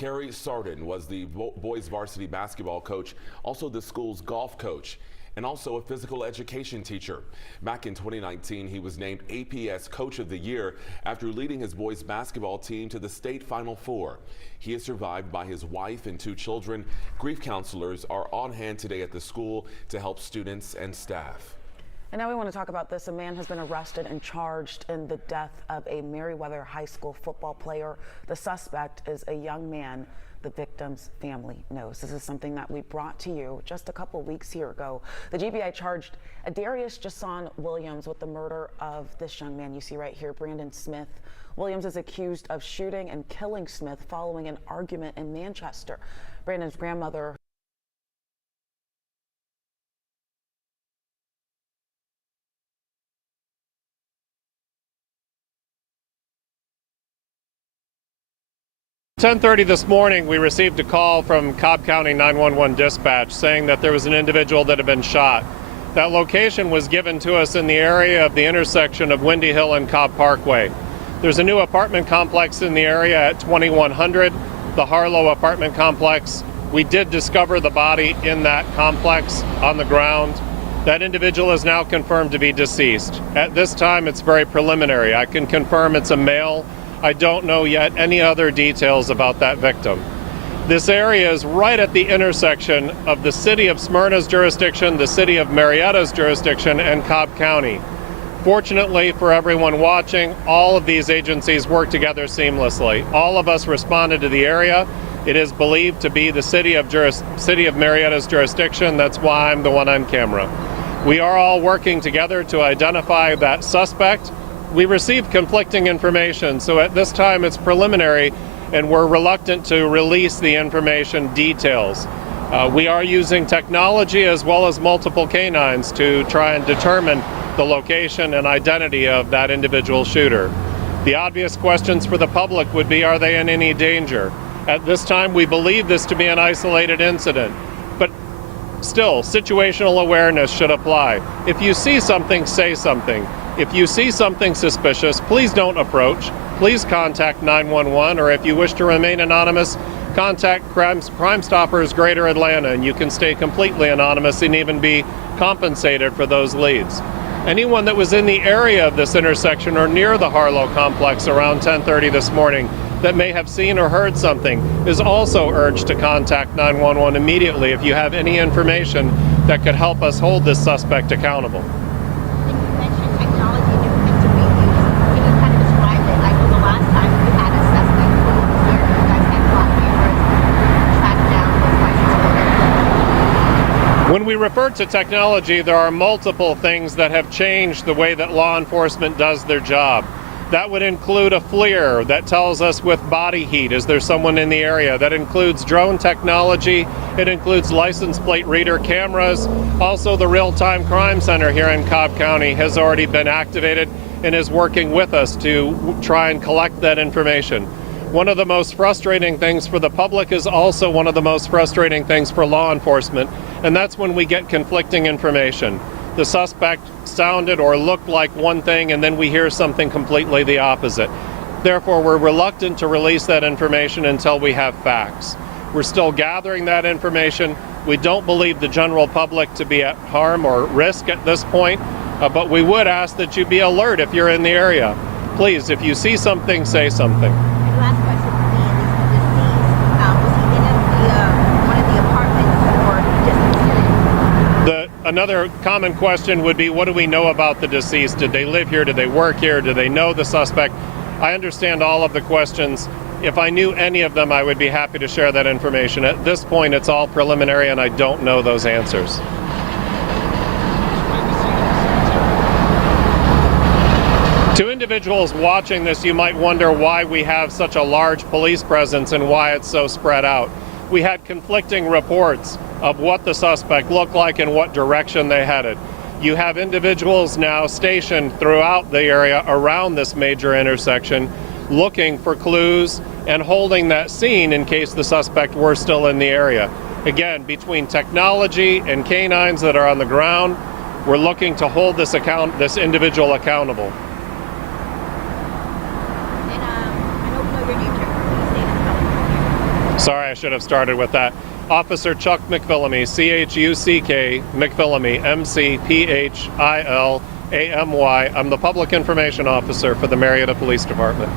Carrie Sarden was the boys varsity basketball coach, also the school's golf coach, and also a physical education teacher. Back in 2019, he was named APS Coach of the Year after leading his boys basketball team to the state Final Four. He is survived by his wife and 2 children. Grief counselors are on hand today at the school to help students and staff. And now we want to talk about this. A man has been arrested and charged in the death of a Meriwether High School football player. The suspect is a young man the victim's family knows. This is something that we brought to you just a couple weeks here ago. The GBI charged Adarius Jason Williams with the murder of this young man you see right here, Brandon Smith. Williams is accused of shooting and killing Smith following an argument in Manchester. Brandon's grandmother At 10:30 this morning, we received a call from Cobb County 911 dispatch saying that there was an individual that had been shot. That location was given to us in the area of the intersection of Windy Hill and Cobb Parkway. There's a new apartment complex in the area at 2100, the Harlow apartment complex. We did discover the body in that complex on the ground. That individual is now confirmed to be deceased. At this time, it's very preliminary. I can confirm it's a male. I don't know yet any other details about that victim. This area is right at the intersection of the city of Smyrna's jurisdiction, the city of Marietta's jurisdiction, and Cobb County. Fortunately for everyone watching, all of these agencies work together seamlessly. All of us responded to the area. It is believed to be the city of Marietta's jurisdiction. That's why I'm the one on camera. We are all working together to identify that suspect. We received conflicting information, so at this time it's preliminary and we're reluctant to release the information details. We are using technology as well as multiple canines to try and determine the location and identity of that individual shooter. The obvious questions for the public would be, are they in any danger? At this time, we believe this to be an isolated incident, but still, situational awareness should apply. If you see something, say something. If you see something suspicious, please don't approach. Please contact 911, or if you wish to remain anonymous, contact Crime Stoppers Greater Atlanta, and you can stay completely anonymous and even be compensated for those leads. Anyone that was in the area of this intersection or near the Harlow complex around 10:30 this morning that may have seen or heard something is also urged to contact 911 immediately if you have any information that could help us hold this suspect accountable. When we refer to technology, there are multiple things that have changed the way that law enforcement does their job. That would include a FLIR that tells us with body heat, is there someone in the area? That includes drone technology. It includes license plate reader cameras. Also, the Real-Time Crime Center here in Cobb County has already been activated and is working with us to try and collect that information. One of the most frustrating things for the public is also one of the most frustrating things for law enforcement, and that's when we get conflicting information. The suspect sounded or looked like one thing, and then we hear something completely the opposite. Therefore, we're reluctant to release that information until we have facts. We're still gathering that information. We don't believe the general public to be at harm or risk at this point, but we would ask that you be alert if you're in the area. Please, if you see something, say something. Last question for me, was he in one of the apartments or just Another common question would be, what do we know about the deceased? Did they live here? Did they work here? Do they know the suspect? I understand all of the questions. If I knew any of them, I would be happy to share that information. At this point, it's all preliminary and I don't know those answers. To individuals watching this, you might wonder why we have such a large police presence and why it's so spread out. We had conflicting reports of what the suspect looked like and what direction they headed. You have individuals now stationed throughout the area around this major intersection looking for clues and holding that scene in case the suspect were still in the area. Again, between technology and canines that are on the ground, we're looking to hold this individual accountable. Sorry, I should have started with that. Officer Chuck McPhillamy, C-H-U-C-K, McPhillamy, M-C-P-H-I-L-A-M-Y. I'm the Public Information Officer for the Marietta Police Department.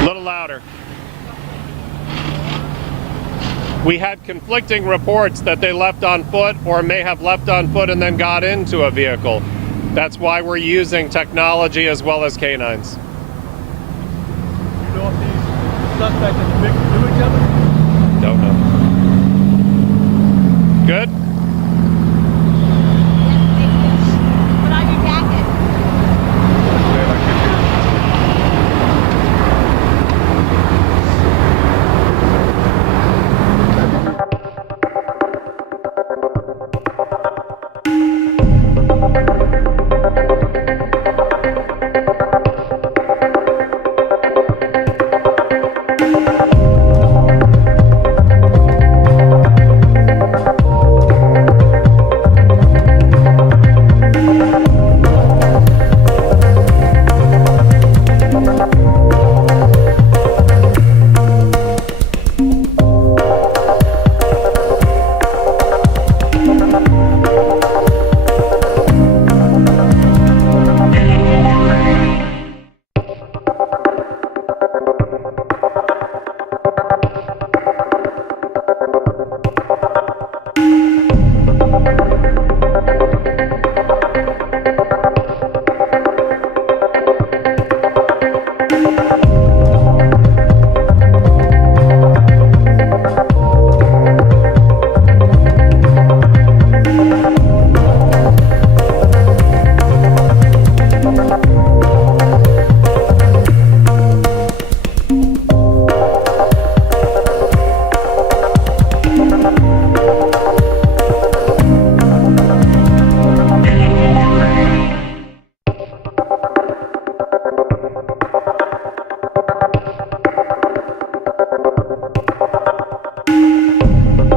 A little louder. We had conflicting reports that they left on foot or may have left on foot and then got into a vehicle. That's why we're using technology as well as canines. You know if these suspects and the victim knew each other? Don't know. Good?